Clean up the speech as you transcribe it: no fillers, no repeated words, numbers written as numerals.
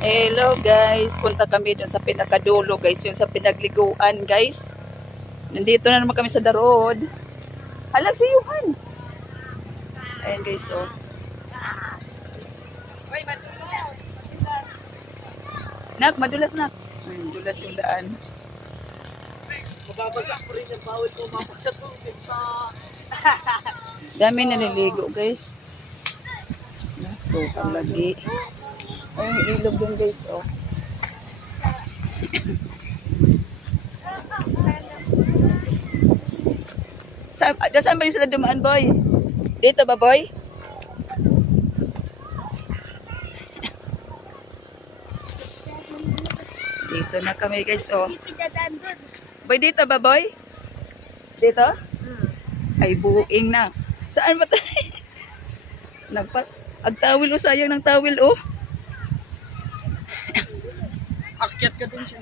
Hello guys, punta kami dun sa pinakadulo guys, yung sa pinagliguan guys. Nandito na naman kami sa Darod. Halag si Yuhan. Ayan guys, oh. Nak, madulas nak. Madulas yung daan. Mababasa ko rin yung bawal ko mapagsa tubig pa. Dami naliligo guys. Ito, lagi. Ayun, ilog din guys, oh. Saan ba yung sila dumaan, boy? Dito ba, boy? Dito na kami, guys, oh. Boy, dito ba, boy? Dito? Ay, buing na. Saan ba tayo? Agtawil, oh. Sayang ng tawil, oh. Akyat ka din siya.